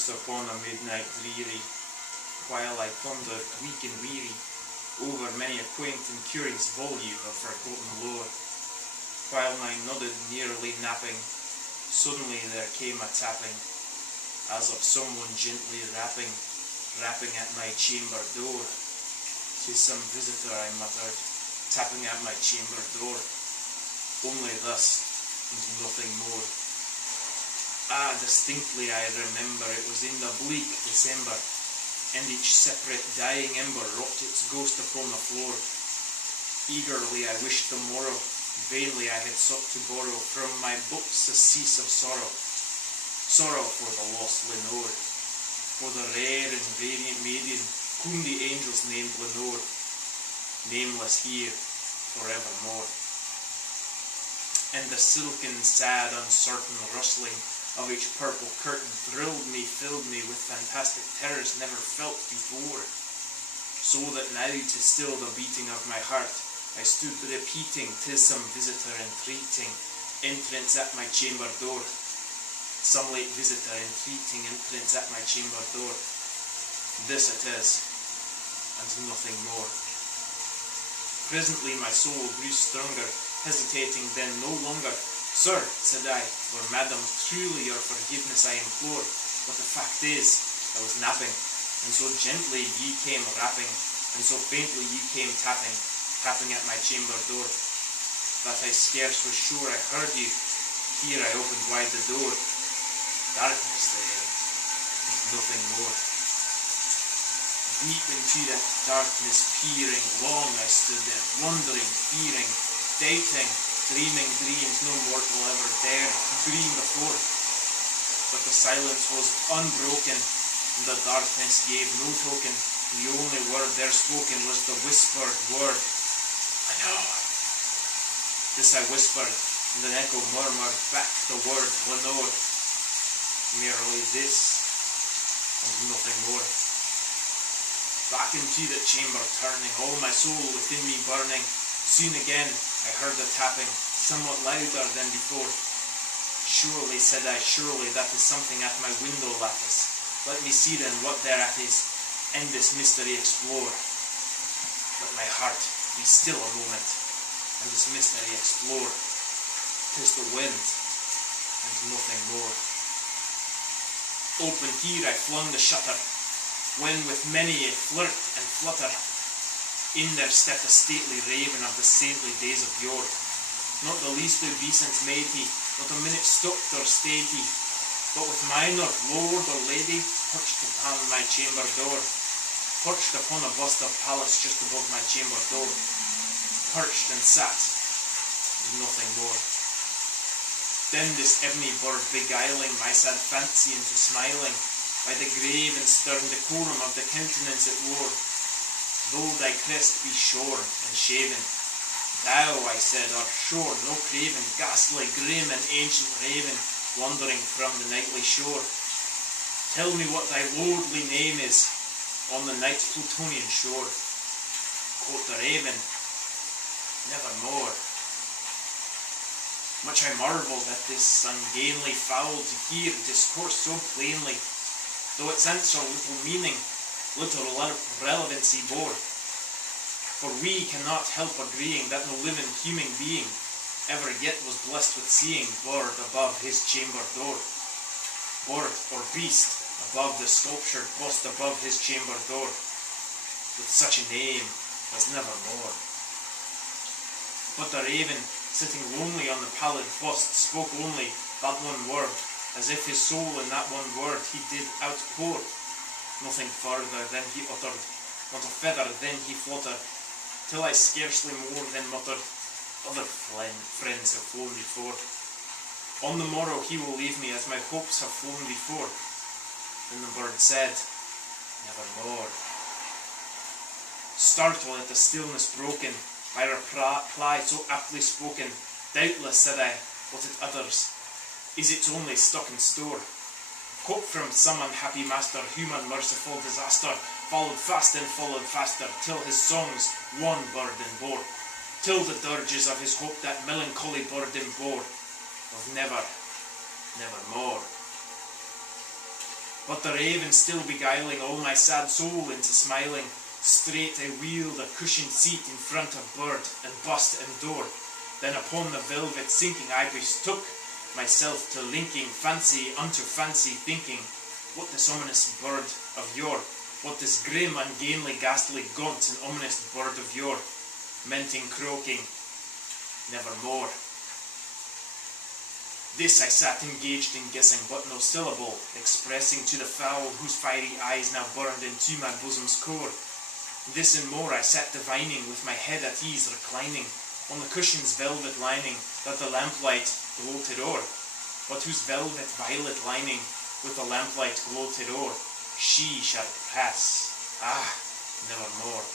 close upon a midnight dreary, while I pondered, weak and weary, over many a quaint and curious volume of forgotten lore. While I nodded, nearly napping, suddenly there came a tapping, as of someone gently rapping at my chamber door. "'Tis some visitor," I muttered, tapping at my chamber door. Only thus, and nothing more. Ah, distinctly I remember, it was in the bleak December, and each separate dying ember rocked its ghost upon the floor. Eagerly I wished the morrow, vainly I had sought to borrow from my books a cease of sorrow. Sorrow for the lost Lenore, for the rare and radiant maiden whom the angels named Lenore, nameless here forevermore. And the silken, sad, uncertain rustling of each purple curtain thrilled me, filled me with fantastic terrors never felt before, so that now to still the beating of my heart I stood repeating, "'Tis some visitor entreating entrance at my chamber door, some late visitor entreating entrance at my chamber door. This it is, and nothing more." Presently my soul grew stronger, hesitating then no longer. "Sir," said I, "or madam, truly your forgiveness I implore, but the fact is, I was napping, and so gently ye came rapping, and so faintly ye came tapping at my chamber door, that I scarce was sure I heard you. Here I opened wide the door. Darkness there, and nothing more. Deep into that darkness peering, long I stood there, wondering, fearing, doubting, dreaming dreams no mortal ever dared to dream before. But the silence was unbroken, and the darkness gave no token. The only word there spoken was the whispered word, "Lenore." This I whispered, and an echo murmured back the word, "Lenore." Merely this, and nothing more. Back into the chamber turning, all my soul within me burning, soon again I heard the tapping, somewhat louder than before. "Surely," said I, "surely that is something at my window lattice. Let me see then what thereat is, and this mystery explore." Let my heart be still a moment, and this mystery explore. 'Tis the wind, and nothing more. Open here I flung the shutter, when with many a flirt and flutter, in there stepped a stately raven of the saintly days of yore. Not the least obeisance made he, not a minute stopped or stayed he, but with minor lord or lady perched upon my chamber door, perched upon a bust of Pallas just above my chamber door, perched and sat, and nothing more. Then this ebony bird beguiling my sad fancy into smiling, by the grave and stern decorum of the countenance it wore, "Though thy crest be shorn and shaven, thou," I said, "art sure no craven, ghastly, grim, and ancient raven, wandering from the nightly shore. Tell me what thy lordly name is on the night's Plutonian shore." Quoth the raven, "Nevermore." Much I marvelled at this ungainly fowl to hear discourse so plainly, though its answer little meaning, little relevancy bore. For we cannot help agreeing that no living human being ever yet was blessed with seeing bird above his chamber door, bird or beast above the sculptured bust above his chamber door, with such a name as nevermore. But the raven, sitting lonely on the pallid bust, spoke only that one word, as if his soul in that one word he did outpour. Nothing further than he uttered, not a feather then he fluttered, till I scarcely more than muttered, "Other friends have flown before. On the morrow he will leave me as my hopes have flown before." Then the bird said, "Nevermore." Startled at the stillness broken by reply so aptly spoken, "Doubtless," said I, "what it utters is its only stuck in store. Hope from some unhappy master whom unmerciful disaster followed fast and followed faster, till his songs one burden bore, till the dirges of his hope that melancholy burden bore, of never, nevermore." But the raven still beguiling all my sad soul into smiling, straight I wheeled a cushioned seat in front of bird and bust and door. Then upon the velvet sinking I mistook myself to linking fancy unto fancy, thinking, what this ominous bird of yore, what this grim, ungainly, ghastly, gaunt and ominous bird of yore, meant in croaking, nevermore. This I sat engaged in guessing, but no syllable, expressing to the fowl whose fiery eyes now burned into my bosom's core. This and more I sat divining, with my head at ease reclining on the cushion's velvet lining that the lamplight gloated o'er, but whose velvet violet lining with the lamplight gloated o'er, she shall pass, nevermore.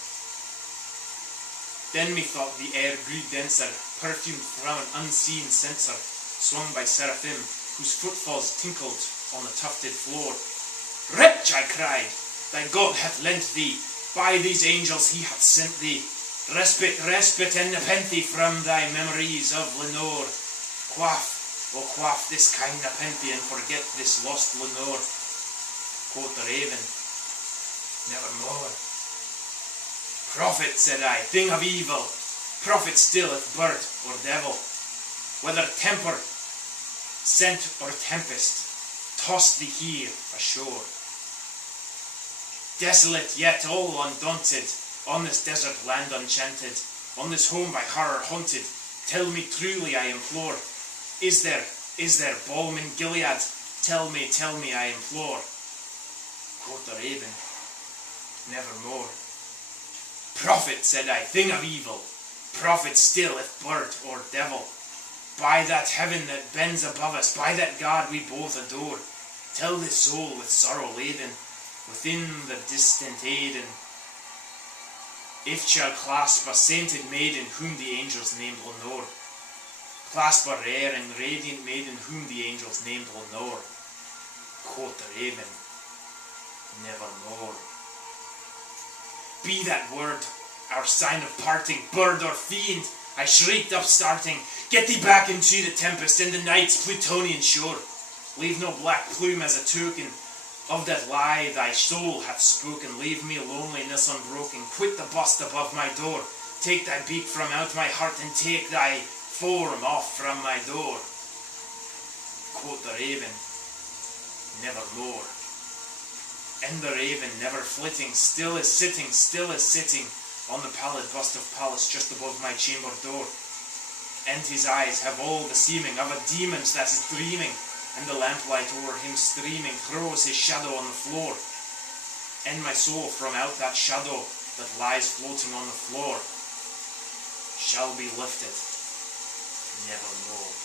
Then methought the air grew denser, perfumed from an unseen censer, swung by seraphim, whose footfalls tinkled on the tufted floor. Wretch, I cried, thy God hath lent thee, by these angels he hath sent thee, respite, respite and nepenthe from thy memories of Lenore. Quaff this kind nepenthe, and forget this lost Lenore. Quoth the raven, nevermore. Prophet, said I, thing of evil, prophet still if bird or devil, whether temper, scent or tempest, toss thee here ashore. Desolate yet all undaunted, on this desert land enchanted, on this home by horror haunted, tell me truly I implore, is there balm in Gilead? Tell me, I implore. Quoth the raven, nevermore. Prophet, said I, thing of evil, prophet still if bird or devil, by that heaven that bends above us, by that God we both adore, tell this soul with sorrow laden, within the distant Aden, if shall clasp a sainted maiden whom the angels named Lenore, clasp a rare and radiant maiden whom the angels named Lenore. Quoth the raven, nevermore. Be that word our sign of parting, bird or fiend, I shrieked up starting, get thee back into the tempest and the night's Plutonian shore. Leave no black plume as a token of that lie thy soul hath spoken. Leave me loneliness unbroken. Quit the bust above my door. Take thy beak from out my heart, and take thy form off from my door. Quoth the raven, nevermore. And the raven, never flitting, still is sitting on the pallid bust of Pallas just above my chamber door. And his eyes have all the seeming of a demon's that is dreaming, and the lamplight o'er him streaming throws his shadow on the floor. And my soul from out that shadow that lies floating on the floor shall be lifted nevermore.